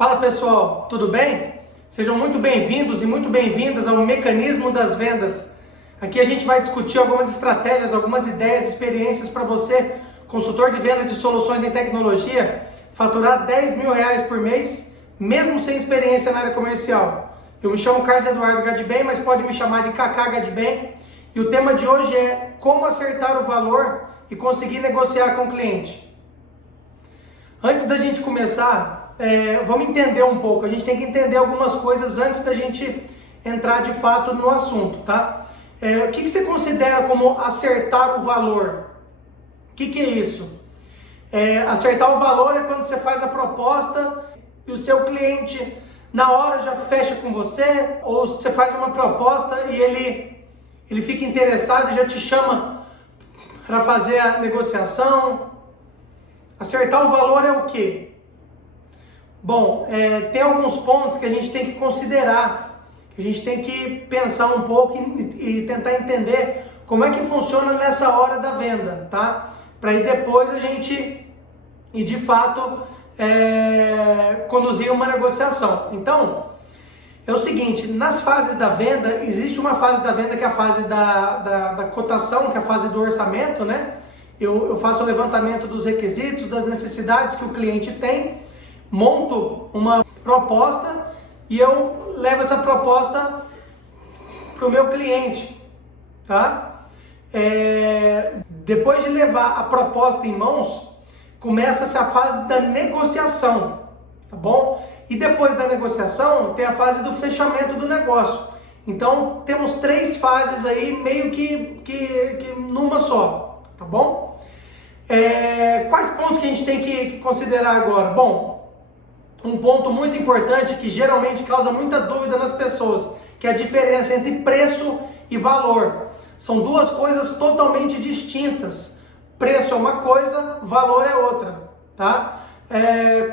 Fala pessoal, tudo bem? Sejam muito bem-vindos e muito bem-vindas ao Mecanismo das Vendas. Aqui a gente vai discutir algumas estratégias, algumas ideias, experiências para você, consultor de vendas de soluções em tecnologia, faturar R$10.000 por mês, mesmo sem experiência na área comercial. Eu me chamo Carlos Eduardo Gadbem, mas pode me chamar de Kaká Gadbem. E o tema de hoje é como acertar o valor e conseguir negociar com o cliente. Antes da gente começar, vamos entender um pouco. A gente tem que entender algumas coisas antes da gente entrar de fato no assunto, tá? O que você considera como acertar o valor? O que é isso? Acertar o valor é quando você faz a proposta e o seu cliente na hora já fecha com você, ou você faz uma proposta e ele fica interessado e já te chama para fazer a negociação. Acertar o valor é o quê? Bom, tem alguns pontos que a gente tem que considerar, que a gente tem que pensar um pouco e tentar entender como é que funciona nessa hora da venda, tá? Para aí depois a gente ir de fato conduzir uma negociação. Então, é o seguinte, nas fases da venda, existe uma fase da venda que é a fase da cotação, que é a fase do orçamento, né? Eu faço o levantamento dos requisitos, das necessidades que o cliente tem, monto uma proposta e eu levo essa proposta para o meu cliente, tá? Depois de levar a proposta em mãos, começa-se a fase da negociação, tá bom? E depois da negociação tem a fase do fechamento do negócio. Então temos três fases aí meio que numa só, tá bom? Quais pontos que a gente tem que considerar agora? Bom, um ponto muito importante que geralmente causa muita dúvida nas pessoas, que é a diferença entre preço e valor. São duas coisas totalmente distintas. Preço é uma coisa, valor é outra, tá?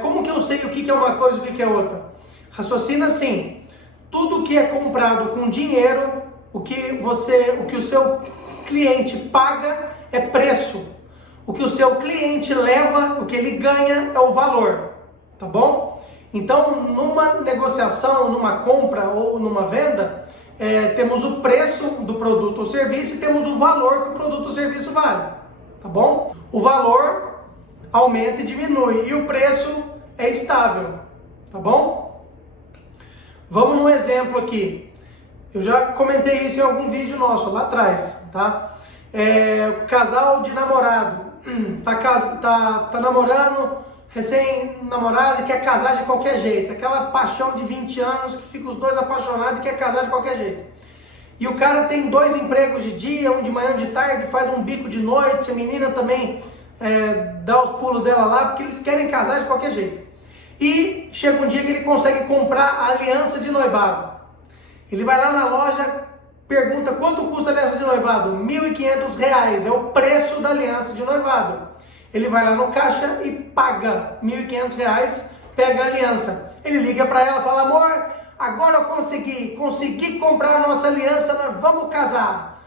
Como que eu sei o que é uma coisa e o que é outra? Raciocina assim: tudo que é comprado com dinheiro, o que o seu cliente paga é preço. O que o seu cliente leva, o que ele ganha é o valor, tá bom? Então, numa negociação, numa compra ou numa venda, temos o preço do produto ou serviço e temos o valor que o produto ou serviço vale, tá bom? O valor aumenta e diminui e o preço é estável, tá bom? Vamos num exemplo aqui. Eu já comentei isso em algum vídeo nosso lá atrás, tá? Casal de namorado, tá namorando, recém-namorado e quer casar de qualquer jeito. Aquela paixão de 20 anos que fica os dois apaixonados e quer casar de qualquer jeito. E o cara tem 2 empregos de dia, um de manhã, um de tarde, faz um bico de noite, a menina também dá os pulos dela lá, porque eles querem casar de qualquer jeito. E chega um dia que ele consegue comprar a aliança de noivado. Ele vai lá na loja, pergunta quanto custa a aliança de noivado? R$1.500, é o preço da aliança de noivado. Ele vai lá no caixa e paga R$1.500, pega a aliança. Ele liga para ela e fala: amor, agora eu consegui comprar a nossa aliança, nós vamos casar.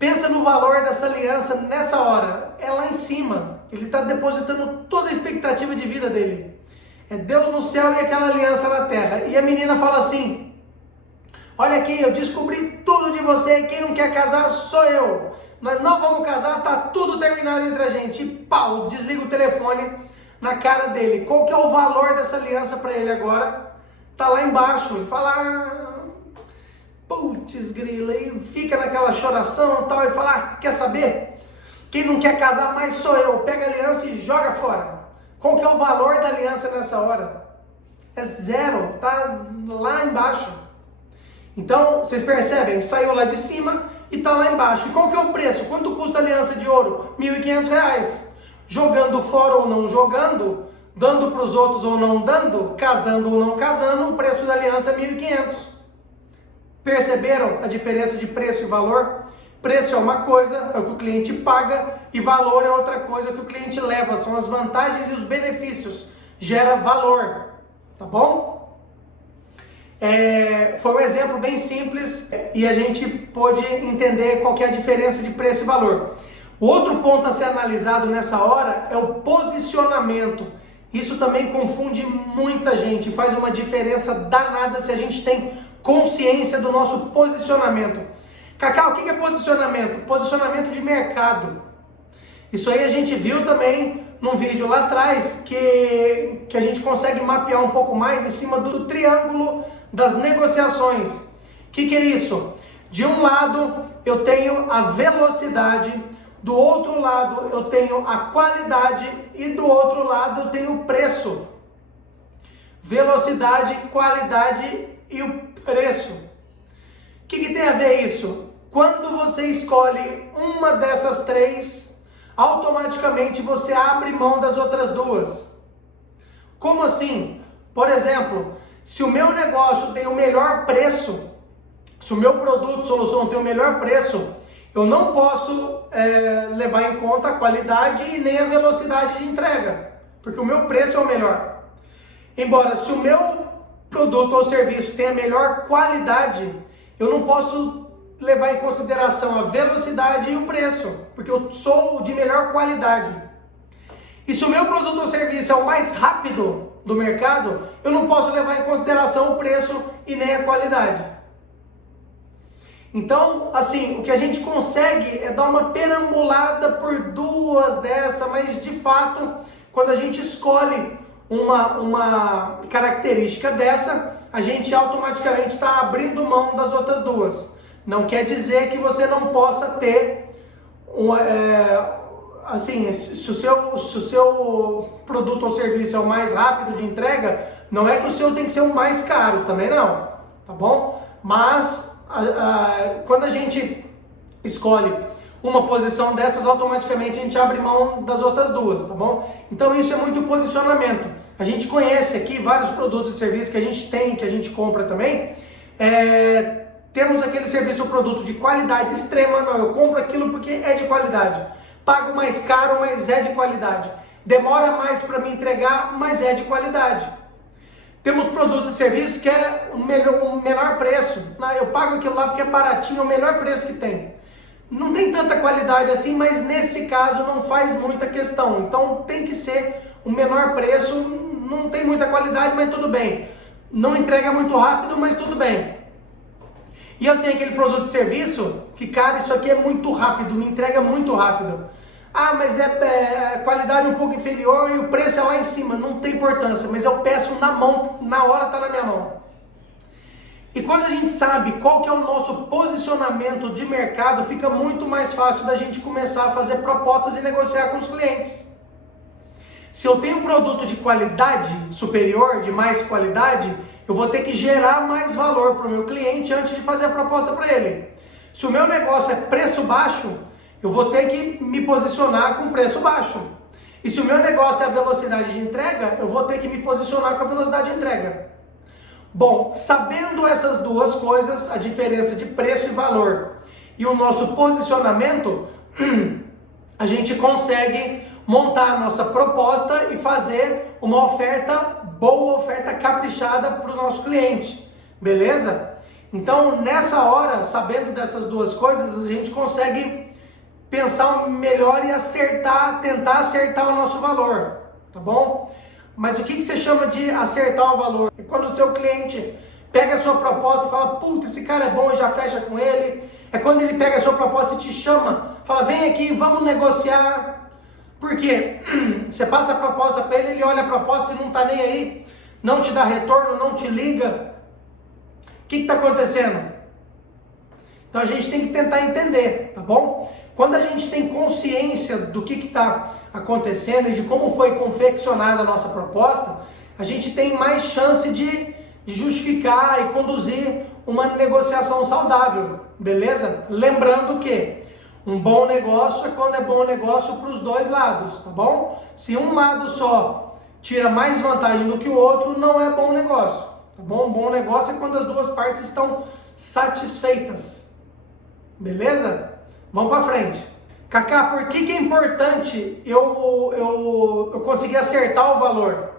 Pensa no valor dessa aliança nessa hora, é lá em cima. Ele está depositando toda a expectativa de vida dele. É Deus no céu e aquela aliança na terra. E a menina fala assim: olha aqui, eu descobri tudo de você e quem não quer casar sou eu. Nós não vamos casar, tá tudo terminado entre a gente. E pau, desliga o telefone na cara dele. Qual que é o valor dessa aliança para ele agora? Tá lá embaixo. Ele fala: putz grila, e fica naquela choração e tal. Ele fala: quer saber? Quem não quer casar mais sou eu. Pega a aliança e joga fora. Qual que é o valor da aliança nessa hora? É zero, tá lá embaixo. Então, vocês percebem? Saiu lá de cima e está lá embaixo. E qual que é o preço? Quanto custa a aliança de ouro? R$1.500. Jogando fora ou não jogando, dando para os outros ou não dando, casando ou não casando, o preço da aliança é R$1.500. Perceberam a diferença de preço e valor? Preço é uma coisa, é o que o cliente paga, e valor é outra coisa, é o que o cliente leva. São as vantagens e os benefícios. Gera valor, tá bom? Foi um exemplo bem simples e a gente pôde entender qual que é a diferença de preço e valor. O outro ponto a ser analisado nessa hora é o posicionamento. Isso também confunde muita gente, faz uma diferença danada se a gente tem consciência do nosso posicionamento. Cacau, o que é posicionamento? Posicionamento de mercado. Isso aí a gente viu também num vídeo lá atrás, que a gente consegue mapear um pouco mais em cima do triângulo das negociações. O que é isso? De um lado eu tenho a velocidade, do outro lado eu tenho a qualidade e do outro lado eu tenho o preço. Velocidade, qualidade e o preço. O que tem a ver isso? Quando você escolhe uma dessas três, automaticamente você abre mão das outras duas. Como assim? Por exemplo, se o meu negócio tem o melhor preço, se o meu produto, solução tem o melhor preço, eu não posso levar em conta a qualidade e nem a velocidade de entrega, porque o meu preço é o melhor. Embora, se o meu produto ou serviço tem a melhor qualidade, eu não posso levar em consideração a velocidade e o preço, porque eu sou de melhor qualidade. E se o meu produto ou serviço é o mais rápido do mercado, eu não posso levar em consideração o preço e nem a qualidade. Então, assim, o que a gente consegue é dar uma perambulada por duas dessas, mas de fato, quando a gente escolhe uma característica dessa, a gente automaticamente está abrindo mão das outras duas. Não quer dizer que você não possa ter assim, se o seu produto ou serviço é o mais rápido de entrega, não é que o seu tem que ser o mais caro, também não, tá bom? Mas quando a gente escolhe uma posição dessas, automaticamente a gente abre mão das outras duas, tá bom? Então isso é muito posicionamento. A gente conhece aqui vários produtos e serviços que a gente tem, que a gente compra também. Temos aquele serviço ou produto de qualidade extrema, não, eu compro aquilo porque é de qualidade. Pago mais caro, mas é de qualidade. Demora mais para me entregar, mas é de qualidade. Temos produtos e serviços que é o menor preço. Eu pago aquilo lá porque é baratinho, é o menor preço que tem. Não tem tanta qualidade assim, mas nesse caso não faz muita questão. Então tem que ser o menor preço, não tem muita qualidade, mas tudo bem. Não entrega muito rápido, mas tudo bem. E eu tenho aquele produto e serviço que, cara, isso aqui é muito rápido, me entrega muito rápido. Ah, mas é qualidade um pouco inferior e o preço é lá em cima. Não tem importância, mas eu peço na mão, na hora está na minha mão. E quando a gente sabe qual que é o nosso posicionamento de mercado, fica muito mais fácil da gente começar a fazer propostas e negociar com os clientes. Se eu tenho um produto de qualidade superior, de mais qualidade, eu vou ter que gerar mais valor para o meu cliente antes de fazer a proposta para ele. Se o meu negócio é preço baixo, eu vou ter que me posicionar com preço baixo. E se o meu negócio é a velocidade de entrega, eu vou ter que me posicionar com a velocidade de entrega. Bom, sabendo essas duas coisas, a diferença de preço e valor e o nosso posicionamento, a gente consegue montar a nossa proposta e fazer uma oferta boa, oferta caprichada para o nosso cliente, beleza? Então, nessa hora, sabendo dessas duas coisas, a gente consegue pensar melhor e tentar acertar o nosso valor, tá bom? Mas o que você chama de acertar o valor? É quando o seu cliente pega a sua proposta e fala, puta, esse cara é bom e já fecha com ele. É quando ele pega a sua proposta e te chama, fala, vem aqui, vamos negociar. Por quê? Você passa a proposta para ele, ele olha a proposta e não tá nem aí, não te dá retorno, não te liga. O que está acontecendo? Então a gente tem que tentar entender, tá bom? Quando a gente tem consciência do que está acontecendo e de como foi confeccionada a nossa proposta, a gente tem mais chance de justificar e conduzir uma negociação saudável, beleza? Lembrando que um bom negócio é quando é bom negócio para os dois lados, tá bom? Se um lado só tira mais vantagem do que o outro, não é bom negócio, tá bom? Um bom negócio é quando as duas partes estão satisfeitas, beleza? Vamos para frente. Cacá, por que é importante eu conseguir acertar o valor?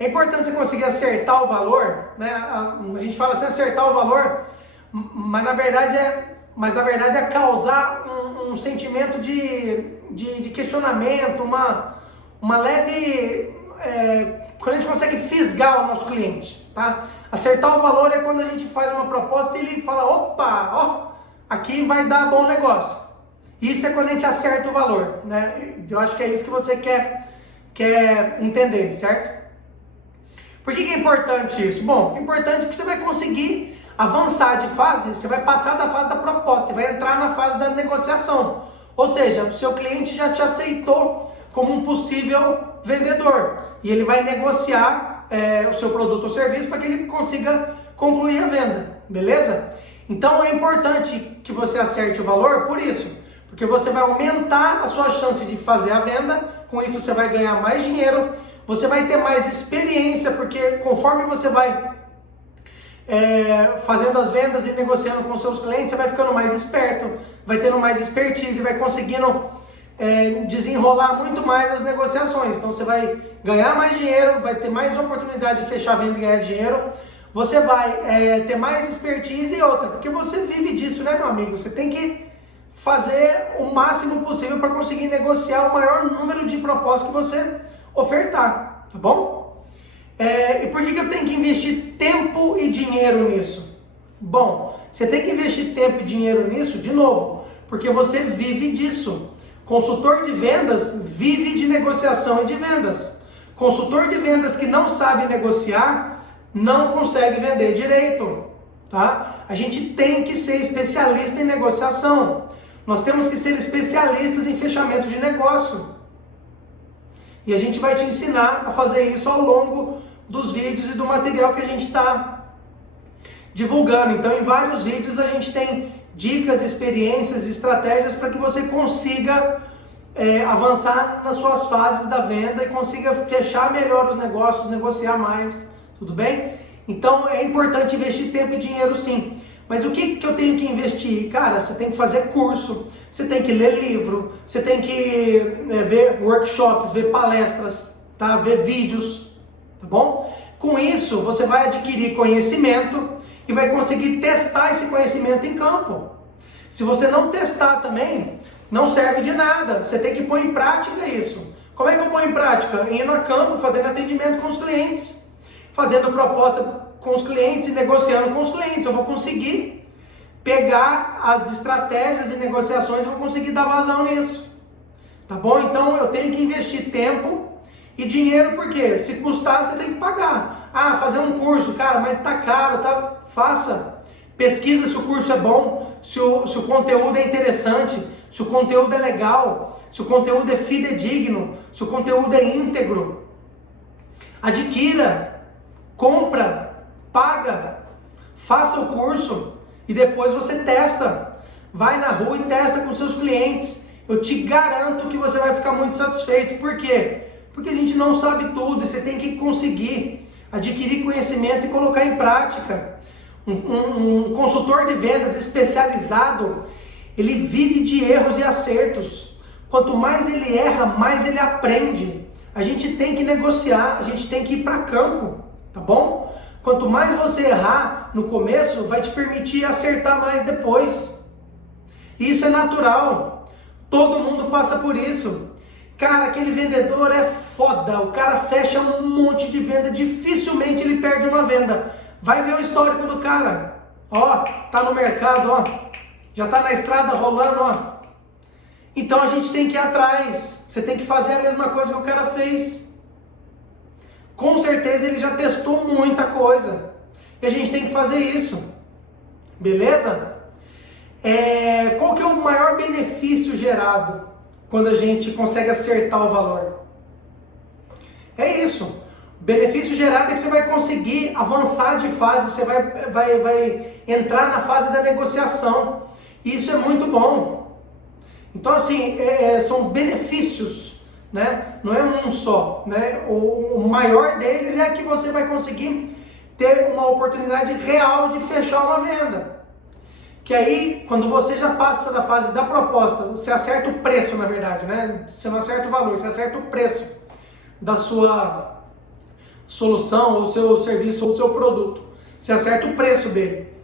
É importante você conseguir acertar o valor, né? A gente fala assim, acertar o valor, mas na verdade é causar um sentimento de questionamento, uma leve quando a gente consegue fisgar o nosso cliente, tá? Acertar o valor é quando a gente faz uma proposta e ele fala, opa, ó, aqui vai dar bom negócio. Isso é quando a gente acerta o valor, né? Eu acho que é isso que você quer entender, certo? Por que é importante isso? Bom, é importante que você vai conseguir avançar de fase, você vai passar da fase da proposta e vai entrar na fase da negociação. Ou seja, o seu cliente já te aceitou como um possível vendedor e ele vai negociar o seu produto ou serviço para que ele consiga concluir a venda, beleza? Então é importante que você acerte o valor por isso, porque você vai aumentar a sua chance de fazer a venda, com isso você vai ganhar mais dinheiro, você vai ter mais experiência, porque conforme você vai fazendo as vendas e negociando com seus clientes, você vai ficando mais esperto, vai tendo mais expertise, vai conseguindo desenrolar muito mais as negociações. Então você vai ganhar mais dinheiro, vai ter mais oportunidade de fechar a venda e ganhar dinheiro, você vai ter mais expertise e outra, porque você vive disso, né, meu amigo? Você tem que fazer o máximo possível para conseguir negociar o maior número de propostas que você ofertar, tá bom? E por que eu tenho que investir tempo e dinheiro nisso? Bom, você tem que investir tempo e dinheiro nisso, de novo, porque você vive disso. Consultor de vendas vive de negociação e de vendas. Consultor de vendas que não sabe negociar, não consegue vender direito, tá? A gente tem que ser especialista em negociação. Nós temos que ser especialistas em fechamento de negócio. E a gente vai te ensinar a fazer isso ao longo dos vídeos e do material que a gente está divulgando. Então, em vários vídeos a gente tem dicas, experiências, estratégias para que você consiga avançar nas suas fases da venda e consiga fechar melhor os negócios, negociar mais, tudo bem? Então, é importante investir tempo e dinheiro sim. Mas o que eu tenho que investir? Cara, você tem que fazer curso, você tem que ler livro, você tem que ver workshops, ver palestras, tá? Ver vídeos, tá bom? Com isso, você vai adquirir conhecimento e vai conseguir testar esse conhecimento em campo. Se você não testar também, não serve de nada. Você tem que pôr em prática isso. Como é que eu ponho em prática? Indo a campo, fazendo atendimento com os clientes, fazendo proposta com os clientes e negociando com os clientes. Eu vou conseguir pegar as estratégias e negociações e vou conseguir dar vazão nisso. Tá bom? Então eu tenho que investir tempo e dinheiro, porque se custar você tem que pagar. Ah, fazer um curso, cara, mas tá caro, tá? Faça. Pesquisa se o curso é bom, se o conteúdo é interessante, se o conteúdo é legal, se o conteúdo é fidedigno, se o conteúdo é íntegro. Adquira, compra, paga, faça o curso e depois você testa. Vai na rua e testa com seus clientes. Eu te garanto que você vai ficar muito satisfeito. Por quê? Porque a gente não sabe tudo e você tem que conseguir adquirir conhecimento e colocar em prática. Um consultor de vendas especializado, ele vive de erros e acertos. Quanto mais ele erra, mais ele aprende. A gente tem que negociar, a gente tem que ir para campo, tá bom? Quanto mais você errar no começo, vai te permitir acertar mais depois. Isso é natural. Todo mundo passa por isso. Cara, aquele vendedor é foda. O cara fecha um monte de venda. Dificilmente ele perde uma venda. Vai ver o histórico do cara. Ó, tá no mercado, ó. Já tá na estrada rolando, ó. Então a gente tem que ir atrás. Você tem que fazer a mesma coisa que o cara fez. Com certeza ele já testou muita coisa. E a gente tem que fazer isso. Beleza? Qual que é o maior benefício gerado quando a gente consegue acertar o valor? É isso. O benefício gerado é que você vai conseguir avançar de fase, você vai entrar na fase da negociação. Isso é muito bom. Então, assim, são benefícios, né? Não é um só, né? O maior deles é que você vai conseguir ter uma oportunidade real de fechar uma venda. Que aí, quando você já passa da fase da proposta, você acerta o preço, na verdade, né? Você não acerta o valor, você acerta o preço da sua solução, ou seu serviço, ou seu produto. Você acerta o preço dele.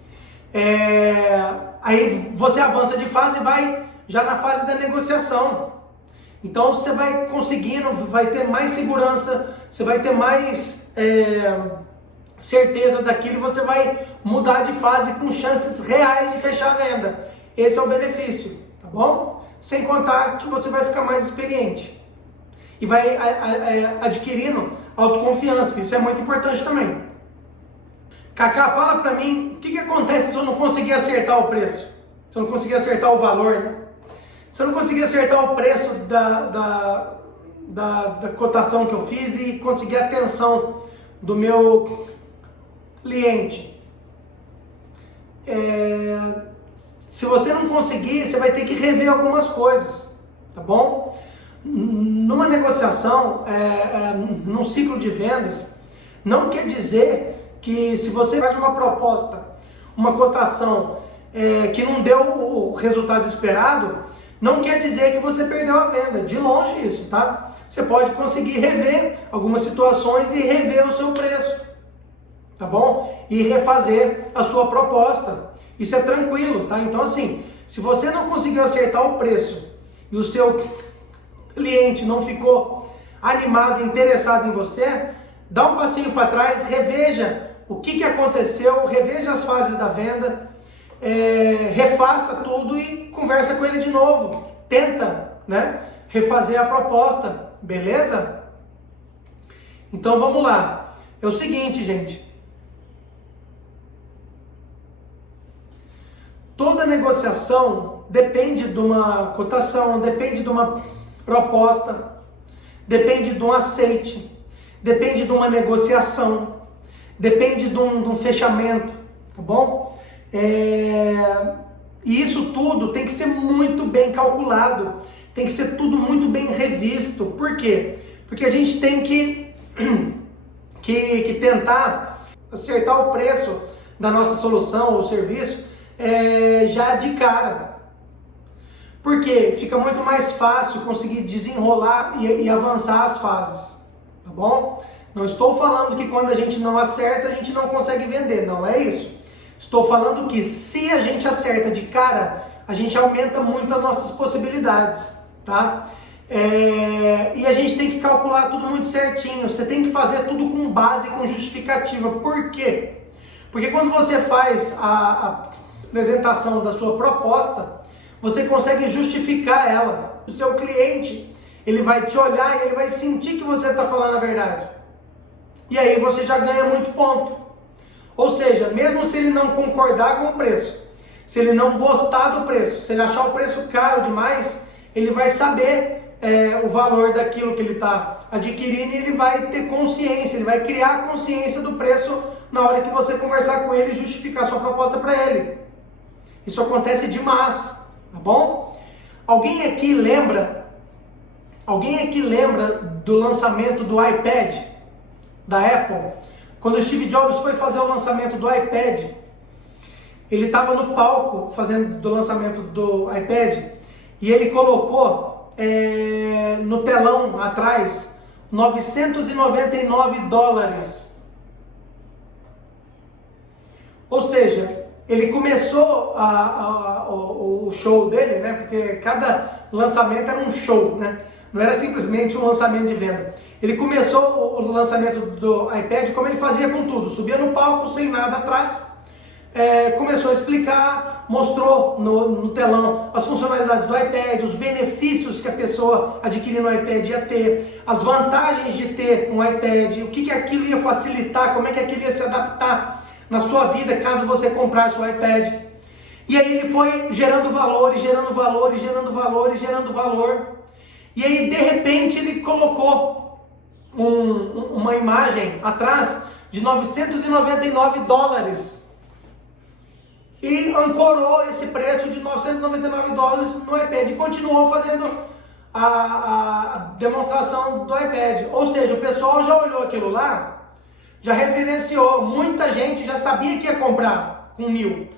Aí você avança de fase e vai já na fase da negociação. Então você vai conseguindo, vai ter mais segurança, você vai ter mais certeza daquilo, você vai mudar de fase com chances reais de fechar a venda. Esse é o benefício, tá bom? Sem contar que você vai ficar mais experiente e vai adquirindo autoconfiança, isso é muito importante também. Cacá, fala pra mim, o que acontece se eu não conseguir acertar o preço? Se eu não conseguir acertar o valor, né? Se eu não conseguir acertar o preço da cotação que eu fiz e conseguir a atenção do meu cliente. Se você não conseguir, você vai ter que rever algumas coisas, tá bom? Numa negociação, num ciclo de vendas, não quer dizer que se você faz uma proposta, uma cotação que não deu o resultado esperado, não quer dizer que você perdeu a venda, de longe isso, tá? Você pode conseguir rever algumas situações e rever o seu preço, tá bom? E refazer a sua proposta, isso é tranquilo, tá? Então assim, se você não conseguiu acertar o preço e o seu cliente não ficou animado, interessado em você, dá um passinho para trás, reveja o que aconteceu, reveja as fases da venda, refaça tudo e conversa com ele de novo. Tenta, né, refazer a proposta, beleza? Então vamos lá. É o seguinte, gente. Toda negociação depende de uma cotação, depende de uma proposta, depende de um aceite, depende de uma negociação, depende de um fechamento, tá bom? E isso tudo tem que ser muito bem calculado, tem que ser tudo muito bem revisto. Por quê? Porque a gente tem que tentar acertar o preço da nossa solução ou serviço já de cara. Porque fica muito mais fácil conseguir desenrolar e avançar as fases, tá bom? Não estou falando que quando a gente não acerta, a gente não consegue vender, não é isso. Estou falando que se a gente acerta de cara, a gente aumenta muito as nossas possibilidades, tá? E a gente tem que calcular tudo muito certinho, você tem que fazer tudo com base, com justificativa. Por quê? Porque quando você faz a apresentação da sua proposta, você consegue justificar ela. O seu cliente, ele vai te olhar e ele vai sentir que você está falando a verdade. E aí você já ganha muito ponto. Ou seja, mesmo se ele não concordar com o preço, se ele não gostar do preço, se ele achar o preço caro demais, ele vai saber o valor daquilo que ele está adquirindo e ele vai ter consciência, ele vai criar a consciência do preço na hora que você conversar com ele e justificar sua proposta para ele. Isso acontece demais, tá bom? Alguém aqui lembra do lançamento do iPad da Apple? Quando o Steve Jobs foi fazer o lançamento do iPad, ele estava no palco fazendo o lançamento do iPad e ele colocou no telão atrás $999. Ou seja, ele começou o show dele, né? Porque cada lançamento era um show, né? Não era simplesmente um lançamento de venda. Ele começou o lançamento do iPad como ele fazia com tudo. Subia no palco sem nada atrás, começou a explicar, mostrou no telão as funcionalidades do iPad, os benefícios que a pessoa adquirindo o iPad ia ter, as vantagens de ter um iPad, o que aquilo ia facilitar, como é que aquilo ia se adaptar na sua vida caso você comprasse o iPad. E aí ele foi gerando valor, gerando valor, gerando valor, gerando valor. E aí de repente ele colocou uma imagem atrás de $999 e ancorou esse preço de $999 no iPad e continuou fazendo a demonstração do iPad. Ou seja, o pessoal já olhou aquilo lá, já referenciou, muita gente já sabia que ia comprar com $1.000.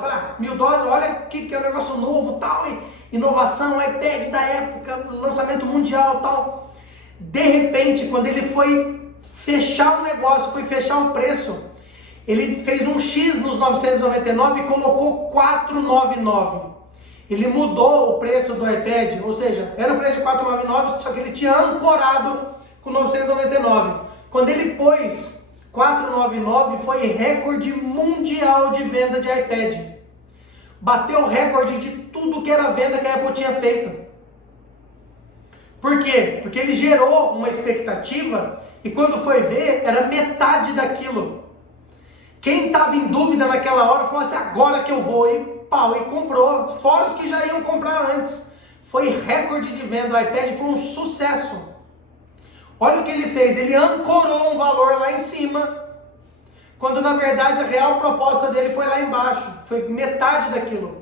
Fala, $1.000, olha que é um negócio novo, tal, inovação, iPad da época, lançamento mundial, tal. De repente, quando ele foi fechar o negócio, foi fechar o preço, ele fez um X nos 999 e colocou 499. ele mudou o preço do iPad, ou seja, era o preço de 499, só que ele tinha ancorado com 999. Quando ele pôs 499, foi recorde mundial de venda de iPad. Bateu o recorde de tudo que era venda que a Apple tinha feito. Por quê? Porque ele gerou uma expectativa e quando foi ver, era metade daquilo. Quem estava em dúvida naquela hora falou assim, agora que eu vou, e pau, e comprou. Fora os que já iam comprar antes. Foi recorde de venda, o iPad foi um sucesso. Olha o que ele fez, ele ancorou um valor lá em cima, quando na verdade a real proposta dele foi lá embaixo, foi metade daquilo.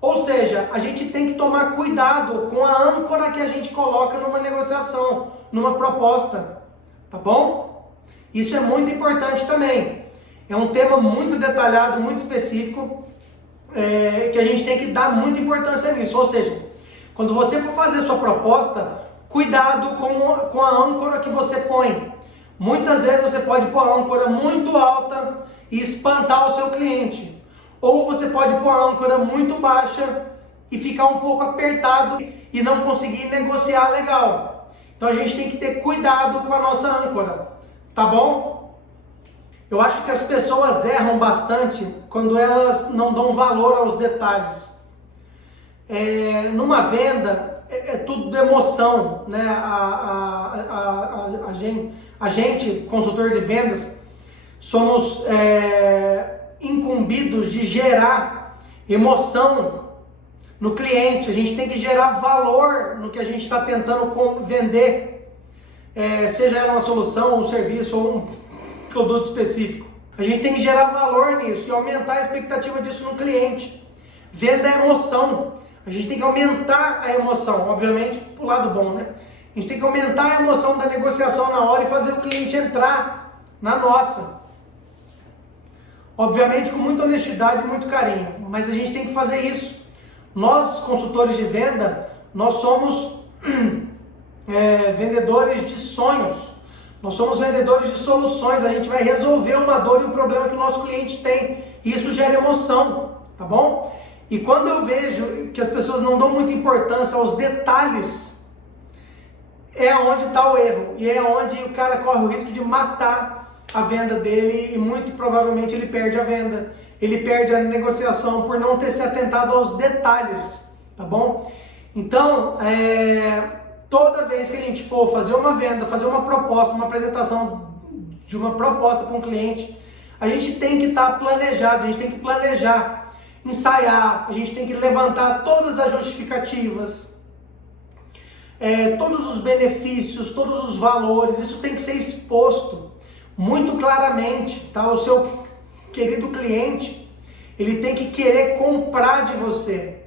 Ou seja, a gente tem que tomar cuidado com a âncora que a gente coloca numa negociação, numa proposta, tá bom? Isso é muito importante também. É um tema muito detalhado, muito específico, que a gente tem que dar muita importância nisso. Ou seja, quando você for fazer sua proposta, cuidado com a âncora que você põe. Muitas vezes você pode pôr a âncora muito alta e espantar o seu cliente. Ou você pode pôr a âncora muito baixa e ficar um pouco apertado e não conseguir negociar legal. Então a gente tem que ter cuidado com a nossa âncora, tá bom? Eu acho que as pessoas erram bastante quando elas não dão valor aos detalhes. Numa venda é tudo de emoção, né? A gente, consultor de vendas, somos incumbidos de gerar emoção no cliente. A gente tem que gerar valor no que a gente está tentando vender, seja ela uma solução, um serviço ou um produto específico. A gente tem que gerar valor nisso e aumentar a expectativa disso no cliente. Venda é emoção. A gente tem que aumentar a emoção, obviamente, pro lado bom, né? A gente tem que aumentar a emoção da negociação na hora e fazer o cliente entrar na nossa. Obviamente com muita honestidade e muito carinho, mas a gente tem que fazer isso. Nós, consultores de venda, nós somos vendedores de sonhos. Nós somos vendedores de soluções. A gente vai resolver uma dor e um problema que o nosso cliente tem. E isso gera emoção, tá bom? E quando eu vejo que as pessoas não dão muita importância aos detalhes, é onde está o erro. E é onde o cara corre o risco de matar a venda dele e muito provavelmente ele perde a venda. Ele perde a negociação por não ter se atentado aos detalhes, tá bom? Então, toda vez que a gente for fazer uma venda, fazer uma proposta, uma apresentação de uma proposta para um cliente, a gente tem que estar planejado, a gente tem que planejar, ensaiar, a gente tem que levantar todas as justificativas, todos os benefícios, todos os valores, isso tem que ser exposto muito claramente, tá? O seu querido cliente, ele tem que querer comprar de você,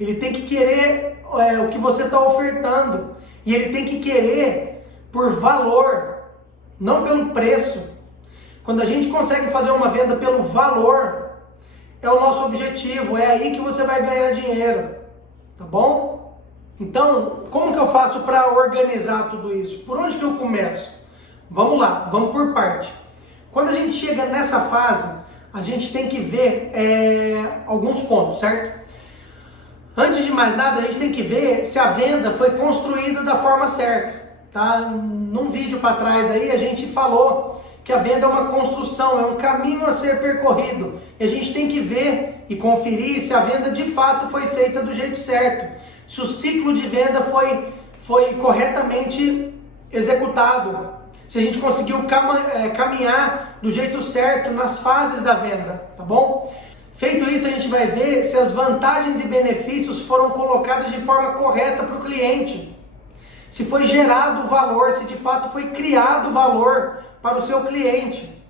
ele tem que querer o que você está ofertando, e ele tem que querer por valor, não pelo preço. Quando a gente consegue fazer uma venda pelo valor, é o nosso objetivo, é aí que você vai ganhar dinheiro, tá bom? Então, como que eu faço para organizar tudo isso? Por onde que eu começo? Vamos lá, vamos por parte. Quando a gente chega nessa fase, a gente tem que ver alguns pontos, certo? Antes de mais nada, a gente tem que ver se a venda foi construída da forma certa, tá? Num vídeo para trás aí, a gente falou que a venda é uma construção, é um caminho a ser percorrido. E a gente tem que ver e conferir se a venda de fato foi feita do jeito certo, se o ciclo de venda foi corretamente executado, se a gente conseguiu caminhar do jeito certo nas fases da venda, tá bom? Feito isso, a gente vai ver se as vantagens e benefícios foram colocadas de forma correta para o cliente, se foi gerado valor, se de fato foi criado valor para o seu cliente.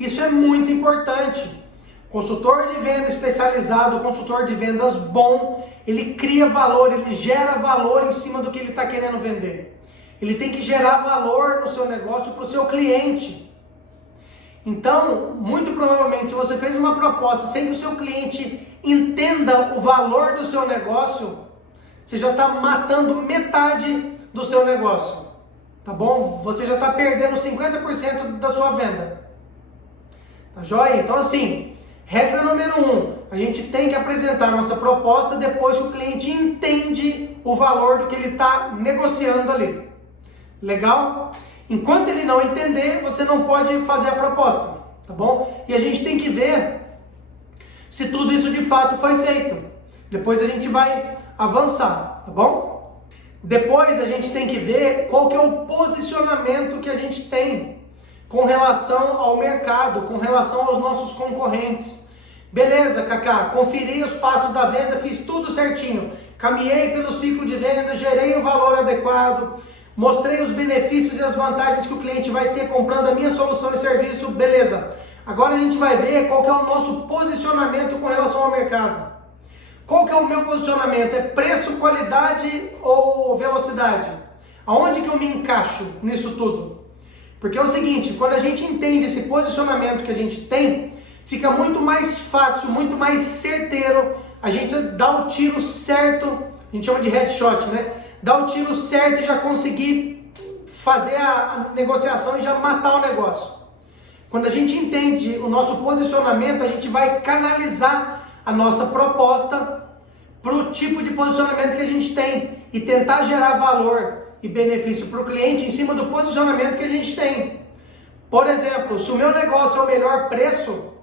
Isso é muito importante. Consultor de venda especializado, consultor de vendas bom, ele cria valor, ele gera valor em cima do que ele está querendo vender. Ele tem que gerar valor no seu negócio para o seu cliente. Então, muito provavelmente, se você fez uma proposta sem que o seu cliente entenda o valor do seu negócio, você já está matando metade do seu negócio, tá bom? Você já está perdendo 50% da sua venda, tá joia? Então, assim, Regra número 1, a gente tem que apresentar a nossa proposta depois que o cliente entende o valor do que ele está negociando ali. Legal? Enquanto ele não entender, você não pode fazer a proposta, tá bom? E a gente tem que ver se tudo isso de fato foi feito. Depois a gente vai avançar, tá bom? Depois a gente tem que ver qual que é o posicionamento que a gente tem com relação ao mercado, com relação aos nossos concorrentes. Beleza, Kaká, conferi os passos da venda, fiz tudo certinho. Caminhei pelo ciclo de venda, gerei o valor adequado, mostrei os benefícios e as vantagens que o cliente vai ter comprando a minha solução e serviço, beleza. Agora a gente vai ver qual que é o nosso posicionamento com relação ao mercado. Qual que é o meu posicionamento? É preço, qualidade ou velocidade? Aonde que eu me encaixo nisso tudo? Porque é o seguinte, quando a gente entende esse posicionamento que a gente tem, fica muito mais fácil, muito mais certeiro a gente dar o tiro certo, a gente chama de headshot, né? Dar o tiro certo e já conseguir fazer a negociação e já matar o negócio. Quando a gente entende o nosso posicionamento, a gente vai canalizar a nossa proposta para o tipo de posicionamento que a gente tem e tentar gerar valor e benefício para o cliente em cima do posicionamento que a gente tem. Por exemplo, se o meu negócio é o melhor preço,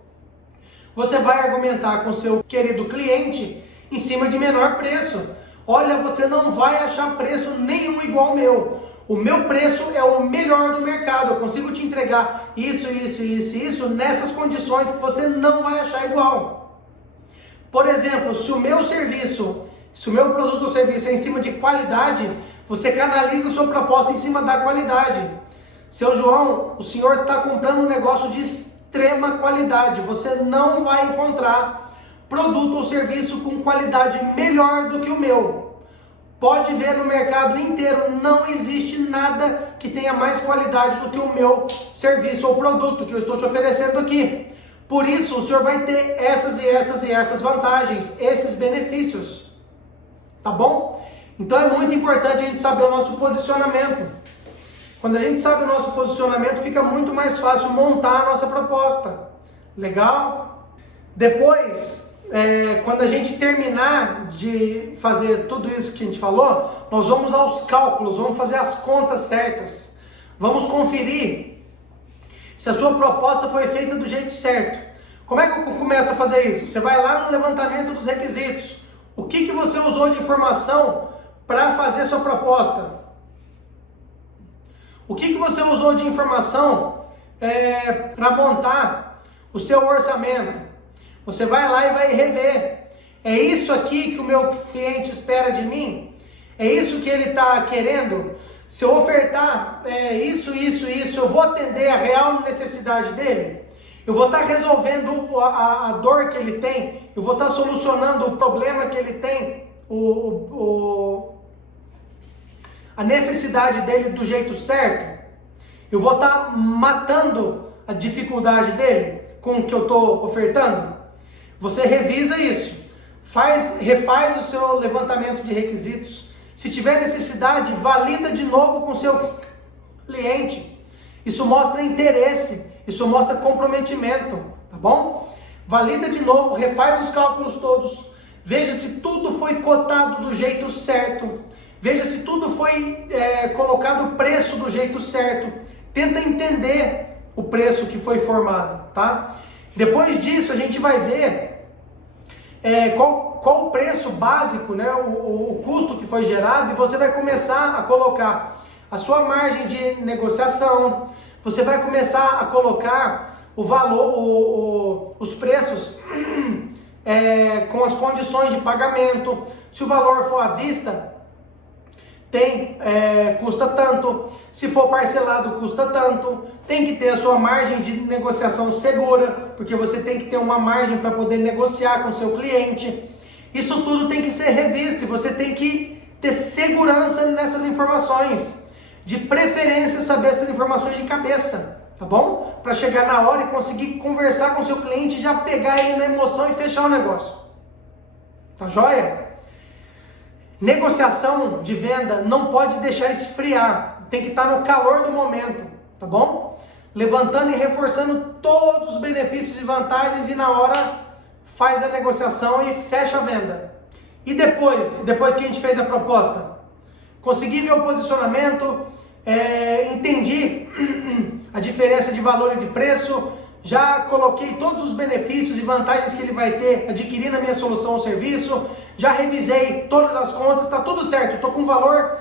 você vai argumentar com o seu querido cliente em cima de menor preço. Olha, você não vai achar preço nenhum igual ao meu. O meu preço é o melhor do mercado. Eu consigo te entregar isso nessas condições que você não vai achar igual. Por exemplo, se o meu produto ou serviço é em cima de qualidade, você canaliza a sua proposta em cima da qualidade. Seu João, o senhor está comprando um negócio de extrema qualidade. Você não vai encontrar produto ou serviço com qualidade melhor do que o meu. Pode ver no mercado inteiro, não existe nada que tenha mais qualidade do que o meu serviço ou produto que eu estou te oferecendo aqui. Por isso, o senhor vai ter essas vantagens, esses benefícios. Tá bom? Então é muito importante a gente saber o nosso posicionamento. Quando a gente sabe o nosso posicionamento, fica muito mais fácil montar a nossa proposta. Legal? Depois, quando a gente terminar de fazer tudo isso que a gente falou, nós vamos aos cálculos, vamos fazer as contas certas. Vamos conferir se a sua proposta foi feita do jeito certo. Como é que eu começo a fazer isso? Você vai lá no levantamento dos requisitos. O que você usou de informação para fazer a sua proposta? O que você usou de informação para montar o seu orçamento? Você vai lá e vai rever. É isso aqui que o meu cliente espera de mim? É isso que ele está querendo? Se eu ofertar isso, eu vou atender a real necessidade dele? Eu vou estar resolvendo a dor que ele tem? Eu vou estar solucionando o problema que ele tem? A necessidade dele do jeito certo? Eu vou estar matando a dificuldade dele com o que eu estou ofertando? Você revisa isso, refaz o seu levantamento de requisitos. Se tiver necessidade, valida de novo com o seu cliente. Isso mostra interesse, isso mostra comprometimento, tá bom? Valida de novo, refaz os cálculos todos, veja se tudo foi cotado do jeito certo, veja se tudo foi colocado o preço do jeito certo, tenta entender o preço que foi formado, tá? Depois disso a gente vai ver qual o preço básico, né, o custo que foi gerado, e você vai começar a colocar a sua margem de negociação, você vai começar a colocar o valor, os preços com as condições de pagamento. Se o valor for à vista, custa tanto, se for parcelado custa tanto, tem que ter a sua margem de negociação segura, porque você tem que ter uma margem para poder negociar com o seu cliente. Isso tudo tem que ser revisto e você tem que ter segurança nessas informações, de preferência saber essas informações de cabeça, tá bom? Para chegar na hora e conseguir conversar com o seu cliente e já pegar ele na emoção e fechar o negócio. Tá joia? Negociação de venda não pode deixar esfriar, tem que estar no calor do momento, tá bom? levantando e reforçando todos os benefícios e vantagens e na hora faz a negociação e fecha a venda. E depois que a gente fez a proposta, consegui ver o posicionamento, entendi a diferença de valor e de preço, já coloquei todos os benefícios e vantagens que ele vai ter adquirindo a minha solução ou serviço, já revisei todas as contas, está tudo certo, estou com o valor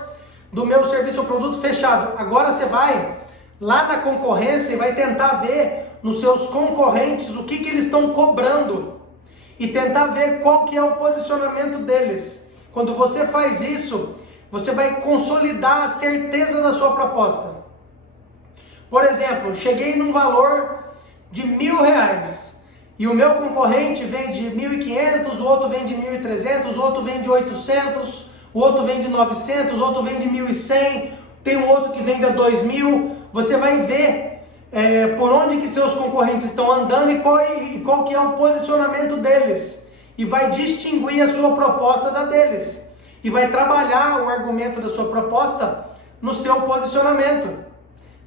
do meu serviço ou produto fechado. Agora você vai lá na concorrência e vai tentar ver nos seus concorrentes o que eles estão cobrando e tentar ver qual que é o posicionamento deles. Quando você faz isso, você vai consolidar a certeza da sua proposta. Por exemplo, cheguei num valor de R$1.000 e o meu concorrente vende 1.500, o outro vende 1.300, o outro vende 800, o outro vende 900, o outro vende 1.100, tem um outro que vende a 2.000. Você vai ver por onde que seus concorrentes estão andando e qual que é o posicionamento deles. E vai distinguir a sua proposta da deles. E vai trabalhar o argumento da sua proposta no seu posicionamento.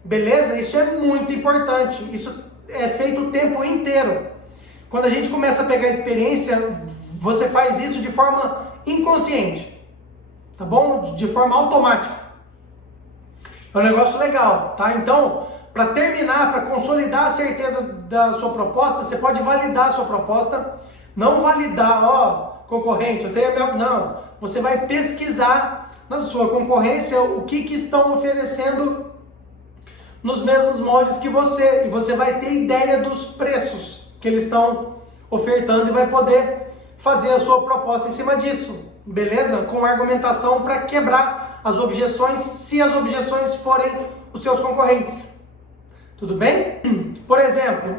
Beleza? Isso é muito importante. Isso é feito o tempo inteiro. Quando a gente começa a pegar experiência, você faz isso de forma inconsciente. Tá bom? De forma automática. É um negócio legal, tá? Então, para terminar, para consolidar a certeza da sua proposta, você pode validar a sua proposta. Não validar, concorrente, eu tenho a minha... Não, você vai pesquisar na sua concorrência o que estão oferecendo nos mesmos moldes que você. E você vai ter ideia dos preços que eles estão ofertando e vai poder fazer a sua proposta em cima disso. Beleza? Com argumentação para quebrar as objeções, se as objeções forem os seus concorrentes. Tudo bem? Por exemplo,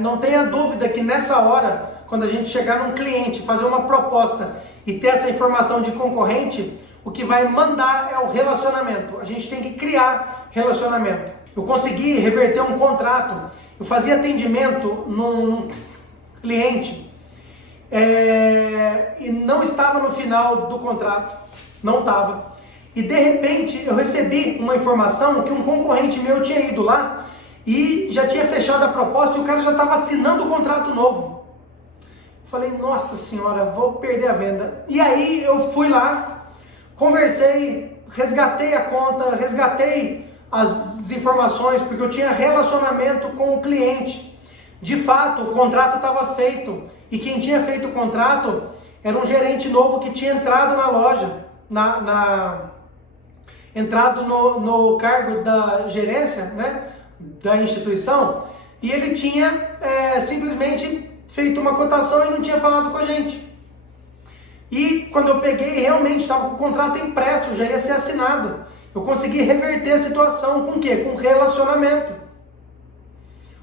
não tenha dúvida que nessa hora, quando a gente chegar num cliente, fazer uma proposta e ter essa informação de concorrente, o que vai mandar é o relacionamento. A gente tem que criar relacionamento. Eu consegui reverter um contrato, eu fazia atendimento num cliente e não estava no final do contrato, não estava. E de repente eu recebi uma informação que um concorrente meu tinha ido lá e já tinha fechado a proposta e o cara já estava assinando o contrato novo. Falei, nossa senhora, vou perder a venda. E aí eu fui lá, conversei, resgatei a conta, resgatei as informações, porque eu tinha relacionamento com o cliente. De fato, o contrato estava feito e quem tinha feito o contrato era um gerente novo que tinha entrado na loja, entrado no cargo da gerência, né, da instituição, e ele tinha simplesmente feito uma cotação e não tinha falado com a gente. E quando eu peguei, realmente estava com o contrato impresso, já ia ser assinado. Eu consegui reverter a situação com o quê? Com relacionamento.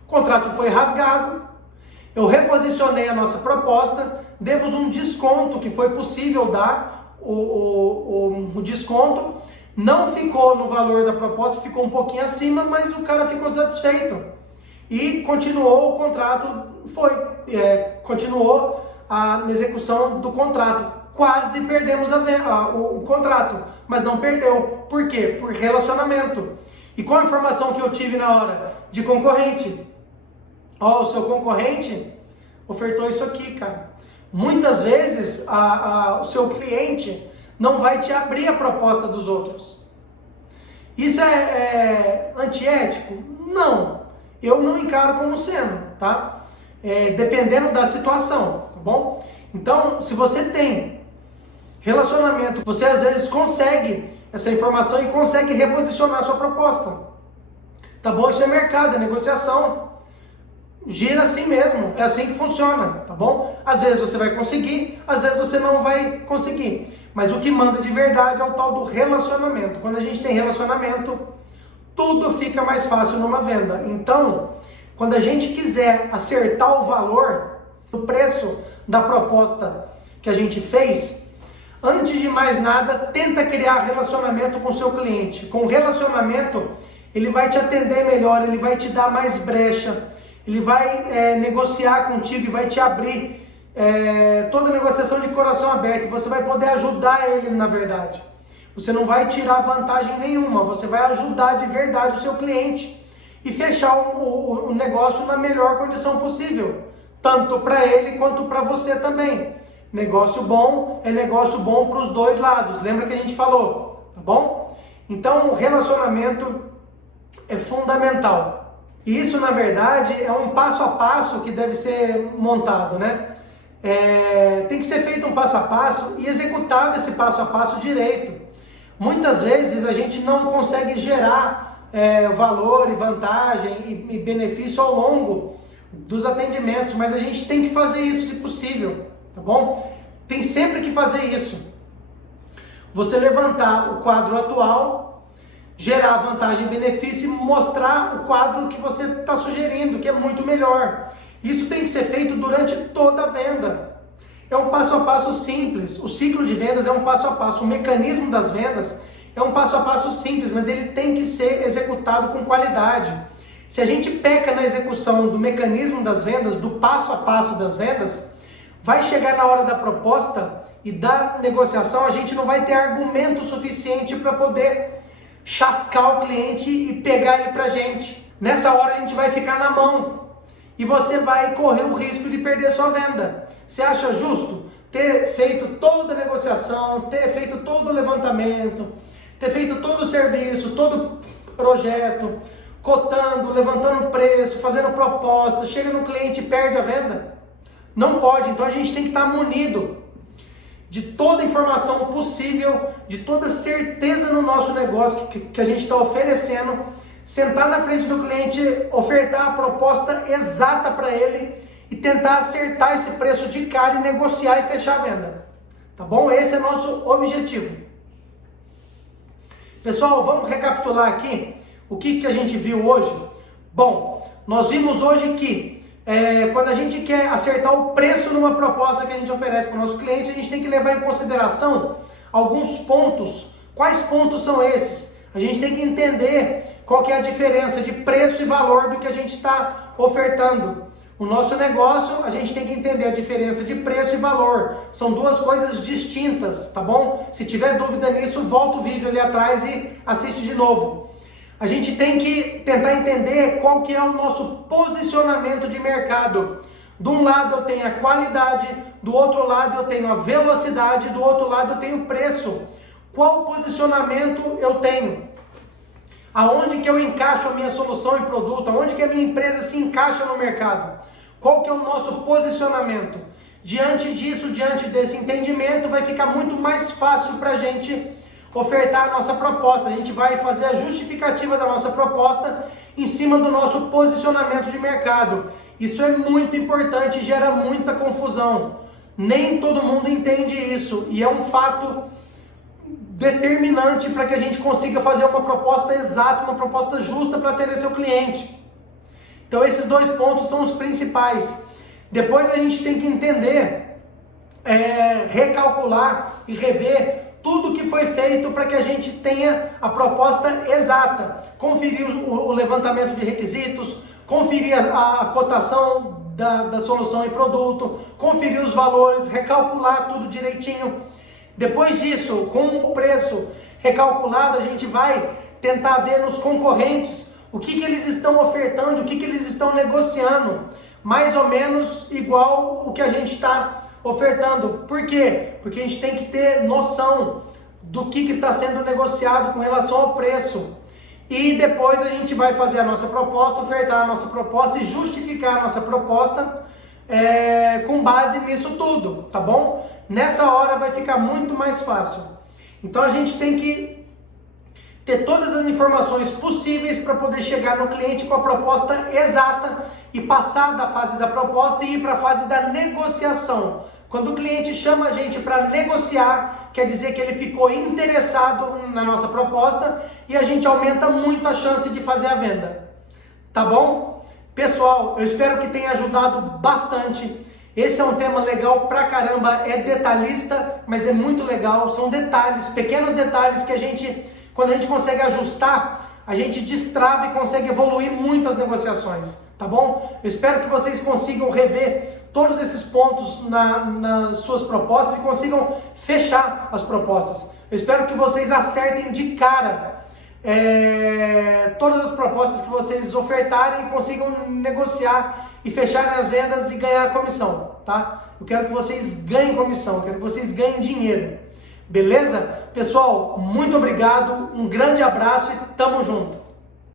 O contrato foi rasgado, eu reposicionei a nossa proposta, demos um desconto que foi possível dar, o desconto, não ficou no valor da proposta, ficou um pouquinho acima, mas o cara ficou satisfeito. E continuou o contrato, continuou a execução do contrato. Quase perdemos o contrato, mas não perdeu. Por quê? Por relacionamento. E qual a informação que eu tive na hora? De concorrente. O seu concorrente ofertou isso aqui, cara. Muitas vezes o seu cliente não vai te abrir a proposta dos outros. Isso é antiético? Não. Eu não encaro como sendo, tá? Dependendo da situação, tá bom? Então, se você tem relacionamento, você às vezes consegue essa informação e consegue reposicionar a sua proposta. Tá bom? Isso é mercado, é negociação. Gira assim mesmo, é assim que funciona, tá bom? Às vezes você vai conseguir, às vezes você não vai conseguir. Mas o que manda de verdade é o tal do relacionamento. Quando a gente tem relacionamento, tudo fica mais fácil numa venda. Então, quando a gente quiser acertar o valor, o preço da proposta que a gente fez, antes de mais nada, tenta criar relacionamento com o seu cliente. Com relacionamento, ele vai te atender melhor, ele vai te dar mais brecha, ele vai negociar contigo e vai te abrir toda a negociação de coração aberto. Você vai poder ajudar ele, na verdade. Você não vai tirar vantagem nenhuma, você vai ajudar de verdade o seu cliente. e fechar o negócio na melhor condição possível, tanto para ele quanto para você também. Negócio bom é negócio bom para os dois lados, lembra que a gente falou, tá bom? Então o relacionamento é fundamental. E isso, na verdade, é um passo a passo que deve ser montado, né? Tem que ser feito um passo a passo e executado esse passo a passo direito. Muitas vezes a gente não consegue gerar valor e vantagem e benefício ao longo dos atendimentos, mas a gente tem que fazer isso se possível, tá bom? Tem sempre que fazer isso. Você levantar o quadro atual, gerar vantagem e benefício e mostrar o quadro que você está sugerindo, que é muito melhor. Isso tem que ser feito durante toda a venda. É um passo a passo simples. O ciclo de vendas é um passo a passo. O mecanismo das vendas é um passo a passo simples, mas ele tem que ser executado com qualidade. Se a gente peca na execução do mecanismo das vendas, do passo a passo das vendas, vai chegar na hora da proposta e da negociação, a gente não vai ter argumento suficiente para poder chascar o cliente e pegar ele pra gente. Nessa hora a gente vai ficar na mão e você vai correr o risco de perder sua venda. Você acha justo ter feito toda a negociação, ter feito todo o levantamento, ter feito todo o serviço, todo o projeto, cotando, levantando preço, fazendo proposta, chega no cliente e perde a venda? Não pode. Então a gente tem que estar munido de toda a informação possível, de toda certeza no nosso negócio que a gente está oferecendo, sentar na frente do cliente, ofertar a proposta exata para ele e tentar acertar esse preço de cara e negociar e fechar a venda. Tá bom? Esse é o nosso objetivo. Pessoal, vamos recapitular aqui o que a gente viu hoje. Bom, nós vimos hoje que quando a gente quer acertar o preço numa proposta que a gente oferece para o nosso cliente, a gente tem que levar em consideração alguns pontos. Quais pontos são esses? A gente tem que entender qual que é a diferença de preço e valor do que a gente está ofertando. O nosso negócio, a gente tem que entender a diferença de preço e valor. São duas coisas distintas, tá bom? Se tiver dúvida nisso, volta o vídeo ali atrás e assiste de novo. A gente tem que tentar entender qual que é o nosso posicionamento de mercado. De um lado eu tenho a qualidade, do outro lado eu tenho a velocidade, do outro lado eu tenho o preço. Qual posicionamento eu tenho? Aonde que eu encaixo a minha solução e produto? Aonde que a minha empresa se encaixa no mercado? Qual que é o nosso posicionamento? Diante disso, diante desse entendimento, vai ficar muito mais fácil para a gente ofertar a nossa proposta. A gente vai fazer a justificativa da nossa proposta em cima do nosso posicionamento de mercado. Isso é muito importante e gera muita confusão. Nem todo mundo entende isso e é um fato determinante para que a gente consiga fazer uma proposta exata, uma proposta justa para atender seu cliente. Então esses dois pontos são os principais. Depois a gente tem que entender, recalcular e rever tudo que foi feito para que a gente tenha a proposta exata. Conferir o levantamento de requisitos, conferir a cotação da solução e produto, conferir os valores, recalcular tudo direitinho. Depois disso, com o preço recalculado, a gente vai tentar ver nos concorrentes o que eles estão ofertando, o que eles estão negociando, mais ou menos igual o que a gente está ofertando. Por quê? Porque a gente tem que ter noção do que está sendo negociado com relação ao preço. E depois a gente vai fazer a nossa proposta, ofertar a nossa proposta e justificar a nossa proposta com base nisso tudo, tá bom? Nessa hora vai ficar muito mais fácil. Então a gente tem que ter todas as informações possíveis para poder chegar no cliente com a proposta exata e passar da fase da proposta e ir para a fase da negociação. Quando o cliente chama a gente para negociar, quer dizer que ele ficou interessado na nossa proposta e a gente aumenta muito a chance de fazer a venda. Tá bom? Pessoal, eu espero que tenha ajudado bastante. Esse é um tema legal pra caramba, é detalhista, mas é muito legal. São detalhes, pequenos detalhes que a gente, quando a gente consegue ajustar, a gente destrava e consegue evoluir muito as negociações, tá bom? Eu espero que vocês consigam rever todos esses pontos nas suas propostas e consigam fechar as propostas. Eu espero que vocês acertem de cara todas as propostas que vocês ofertarem consigam negociar e fecharem as vendas e ganhar a comissão, tá? Eu quero que vocês ganhem comissão, quero que vocês ganhem dinheiro, beleza? Pessoal, muito obrigado, um grande abraço e tamo junto!